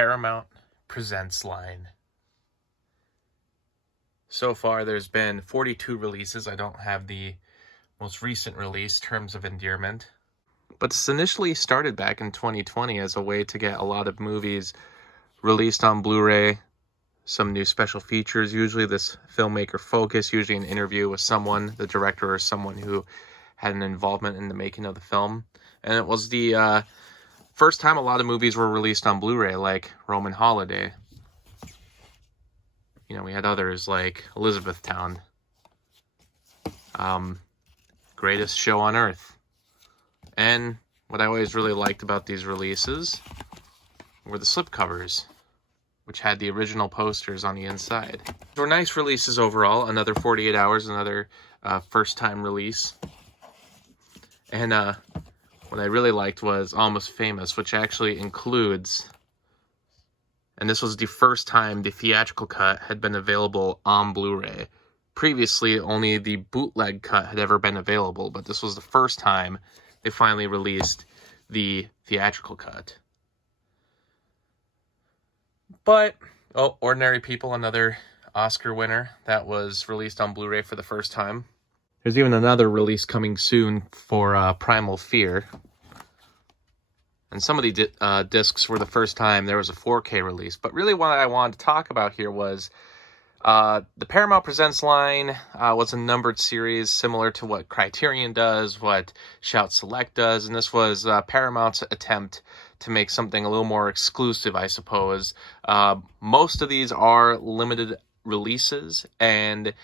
Paramount Presents line. So far, there's been 42 releases. I don't have the most recent release, Terms of Endearment. But this initially started back in 2020 as a way to get a lot of movies released on Blu-ray, some new special features, usually this filmmaker focus, usually an interview with someone, the director or someone who had an involvement in the making of the film. And it was the first time a lot of movies were released on Blu-ray, like Roman Holiday. You know, we had others like Elizabethtown, Greatest Show on Earth. And what I always really liked about these releases were the slipcovers, which had the original posters on the inside. They were nice releases overall. Another 48 Hours, another first-time release. And what I really liked was Almost Famous, which actually includes, and this was the first time the theatrical cut had been available on Blu-ray. Previously, only the bootleg cut had ever been available, but this was the first time they finally released the theatrical cut. But, Ordinary People, another Oscar winner that was released on Blu-ray for the first time. There's even another release coming soon for Primal Fear. And some of the discs were the first time there was a 4K release. But really what I wanted to talk about here was the Paramount Presents line was a numbered series similar to what Criterion does, what Shout Select does. And this was Paramount's attempt to make something a little more exclusive, I suppose. Most of these are limited releases, and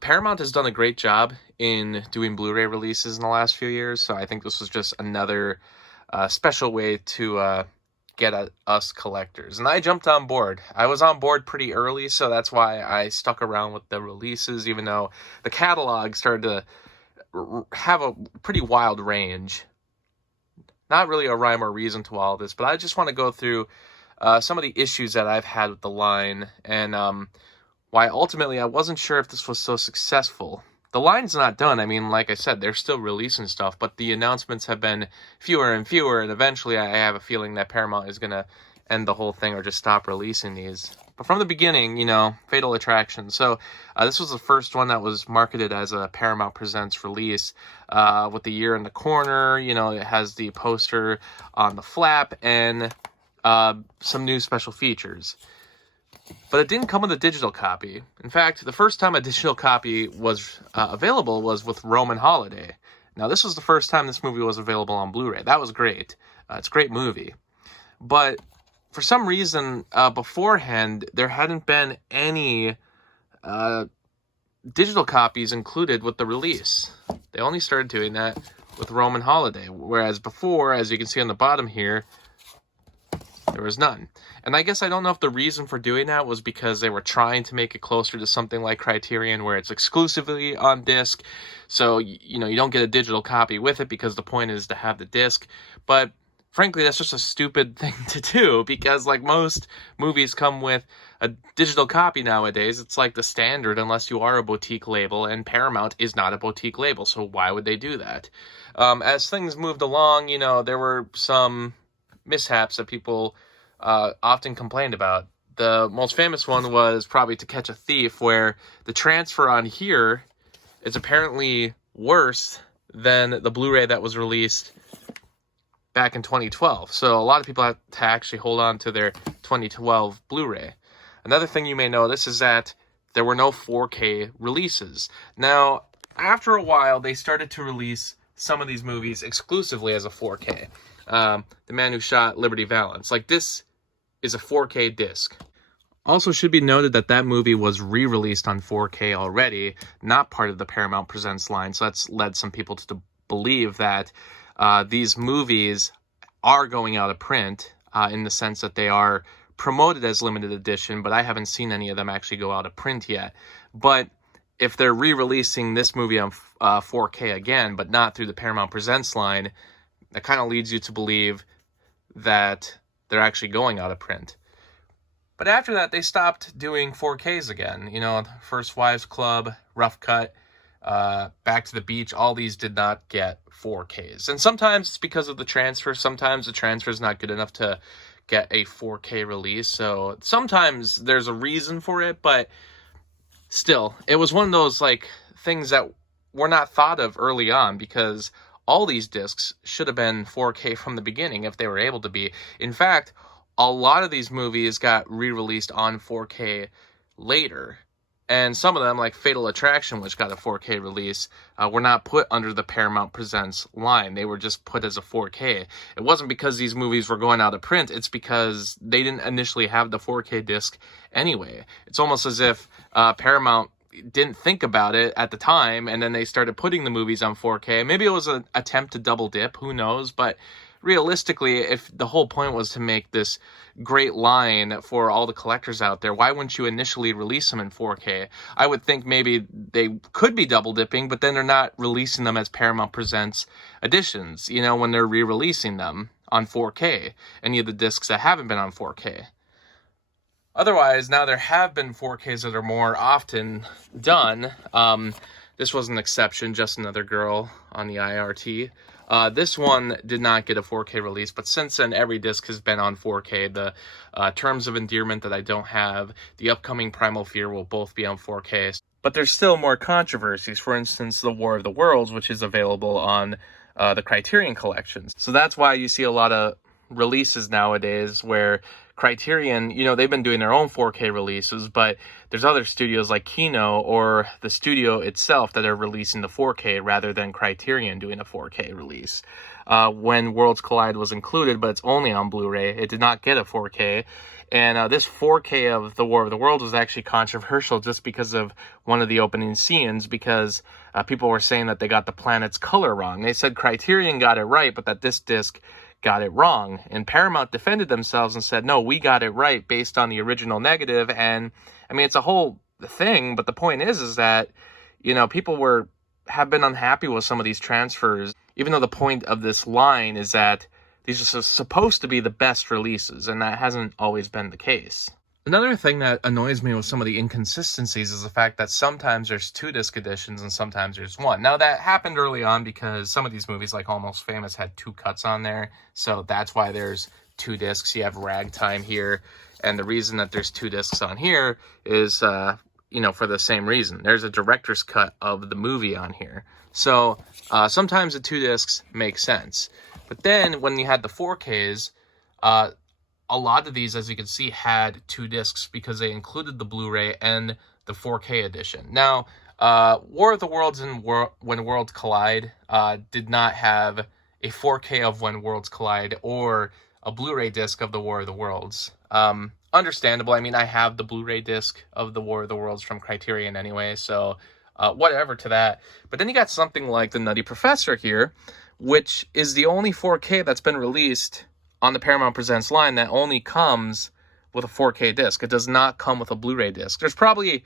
Paramount has done a great job in doing Blu-ray releases in the last few years, so I think this was just another special way to get at us collectors. And I jumped on board. I was on board pretty early, so that's why I stuck around with the releases, even though the catalog started to have a pretty wild range. Not really a rhyme or reason to all this, but I just want to go through some of the issues that I've had with the line, and why ultimately I wasn't sure if this was so successful. The line's not done. I mean, like I said, they're still releasing stuff, but the announcements have been fewer and fewer, and eventually I have a feeling that Paramount is going to end the whole thing or just stop releasing these. But from the beginning, you know, Fatal Attraction. So this was the first one that was marketed as a Paramount Presents release with the year in the corner. You know, it has the poster on the flap and some new special features. But it didn't come with a digital copy. In fact, the first time a digital copy was available was with Roman Holiday. Now, this was the first time this movie was available on Blu-ray. That was great. It's a great movie. But for some reason, beforehand, there hadn't been any digital copies included with the release. They only started doing that with Roman Holiday. Whereas before, as you can see on the bottom here, there was none. And I guess I don't know if the reason for doing that was because they were trying to make it closer to something like Criterion, where it's exclusively on disc. So, you know, you don't get a digital copy with it because the point is to have the disc. But frankly, that's just a stupid thing to do, because like most movies come with a digital copy nowadays. It's like the standard unless you are a boutique label, and Paramount is not a boutique label. So why would they do that? As things moved along, you know, there were some mishaps that people often complained about. The most famous one was probably To Catch a Thief, where the transfer on here is apparently worse than the Blu-ray that was released back in 2012. So a lot of people have to actually hold on to their 2012 Blu-ray. Another thing you may notice is that there were no 4K releases. Now, after a while, they started to release some of these movies exclusively as a 4K. The Man Who Shot Liberty Valance. Like, this is a 4K disc. Also should be noted that that movie was re-released on 4K already, not part of the Paramount Presents line. So that's led some people to believe that these movies are going out of print in the sense that they are promoted as limited edition, but I haven't seen any of them actually go out of print yet. But if they're re-releasing this movie on 4K again, but not through the Paramount Presents line, that kind of leads you to believe that they're actually going out of print. But after that, they stopped doing 4Ks again. You know, First Wives Club, Rough Cut, Back to the Beach, all these did not get 4Ks. And sometimes it's because of the transfer. Sometimes the transfer is not good enough to get a 4K release. So sometimes there's a reason for it, but still, it was one of those like things that were not thought of early on, because all these discs should have been 4K from the beginning if they were able to be. In fact, a lot of these movies got re-released on 4K later. And some of them, like Fatal Attraction, which got a 4K release, were not put under the Paramount Presents line. They were just put as a 4K. It wasn't because these movies were going out of print. It's because they didn't initially have the 4K disc anyway. It's almost as if Paramount didn't think about it at the time, and then they started putting the movies on 4K. Maybe it was an attempt to double dip, who knows, but realistically, if the whole point was to make this great line for all the collectors out there, why wouldn't you initially release them in 4K? I would think maybe they could be double dipping, but then they're not releasing them as Paramount Presents editions, you know, when they're re-releasing them on 4K, any of the discs that haven't been on 4K. Otherwise, now there have been 4Ks that are more often done. This was an exception, Just Another Girl on the IRT. This one did not get a 4K release, but since then, every disc has been on 4K. The Terms of Endearment that I don't have, the upcoming Primal Fear will both be on 4K. But there's still more controversies. For instance, The War of the Worlds, which is available on the Criterion collections. So that's why you see a lot of releases nowadays where Criterion, you know, they've been doing their own 4K releases, but there's other studios like Kino or the studio itself that are releasing the 4K rather than Criterion doing a 4K release. When Worlds Collide was included, but it's only on Blu-ray, it did not get a 4K. And this 4K of The War of the Worlds was actually controversial just because of one of the opening scenes, because people were saying that they got the planet's color wrong. They said Criterion got it right, but that this disc got it wrong. And Paramount defended themselves and said, no, we got it right based on the original negative. And I mean, it's a whole thing, but the point is that, you know, people have been unhappy with some of these transfers, even though the point of this line is that these are supposed to be the best releases, and that hasn't always been the case. Another thing that annoys me with some of the inconsistencies is the fact that sometimes there's 2-disc editions and sometimes there's one. Now, that happened early on because some of these movies, like Almost Famous, had 2 cuts on there. So that's why there's 2 discs. You have Ragtime here. And the reason that there's 2 discs on here is, you know, for the same reason. There's a director's cut of the movie on here. So sometimes the 2 discs make sense. But then when you had the 4Ks, a lot of these, as you can see, had 2 discs because they included the Blu-ray and the 4K edition. Now, War of the Worlds and When Worlds Collide did not have a 4K of When Worlds Collide or a Blu-ray disc of the War of the Worlds. Understandable. I mean, I have the Blu-ray disc of the War of the Worlds from Criterion anyway, so whatever to that. But then you got something like The Nutty Professor here, which is the only 4K that's been released on the Paramount Presents line that only comes with a 4K disc. It does not come with a Blu-ray disc. There's probably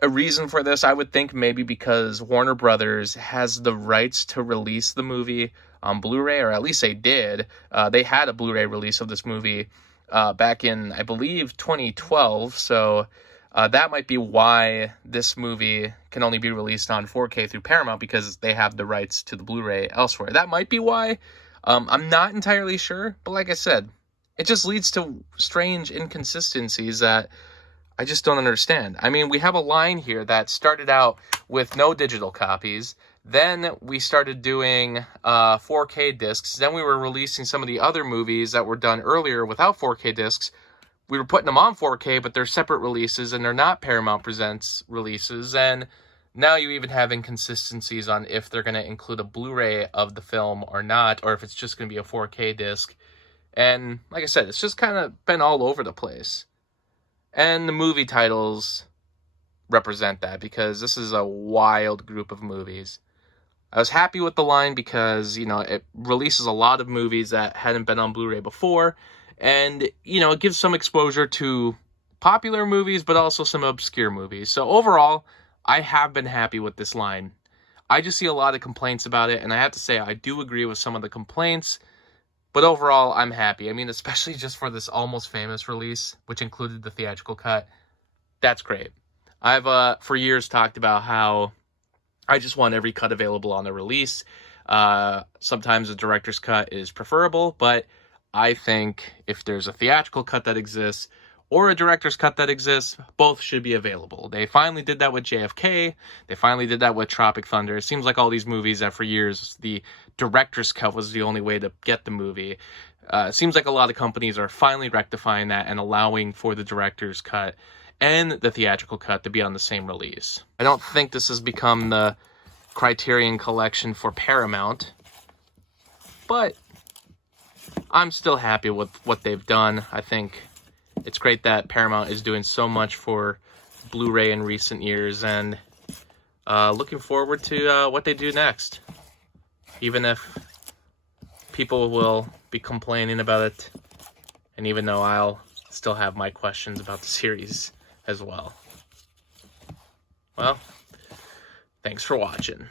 a reason for this. I would think maybe because Warner Brothers has the rights to release the movie on Blu-ray, or at least they did. They had a Blu-ray release of this movie back in, I believe, 2012. So that might be why this movie can only be released on 4K through Paramount, because they have the rights to the Blu-ray elsewhere. That might be why. I'm not entirely sure, but like I said, it just leads to strange inconsistencies that I just don't understand. I mean, we have a line here that started out with no digital copies. Then we started doing 4K discs. Then we were releasing some of the other movies that were done earlier without 4K discs. We were putting them on 4K, but they're separate releases, and they're not Paramount Presents releases. And now you even have inconsistencies on if they're going to include a Blu-ray of the film or not, or if it's just going to be a 4K disc. And like I said, it's just kind of been all over the place. And the movie titles represent that, because this is a wild group of movies. I was happy with the line because, you know, it releases a lot of movies that hadn't been on Blu-ray before. And, you know, it gives some exposure to popular movies, but also some obscure movies. So overall, I have been happy with this line. I just see a lot of complaints about it, and I have to say I do agree with some of the complaints, but overall I'm happy. I mean, especially just for this Almost Famous release, which included the theatrical cut. That's great. I've for years talked about how I just want every cut available on the release. Sometimes the director's cut is preferable, but I think if there's a theatrical cut that exists or a director's cut that exists, both should be available. They finally did that with JFK. They finally did that with Tropic Thunder. It seems like all these movies that for years the director's cut was the only way to get the movie. It seems like a lot of companies are finally rectifying that and allowing for the director's cut and the theatrical cut to be on the same release. I don't think this has become the Criterion Collection for Paramount, but I'm still happy with what they've done. I think it's great that Paramount is doing so much for Blu-ray in recent years, and looking forward to what they do next. Even if people will be complaining about it, and even though I'll still have my questions about the series as well. Well, thanks for watching.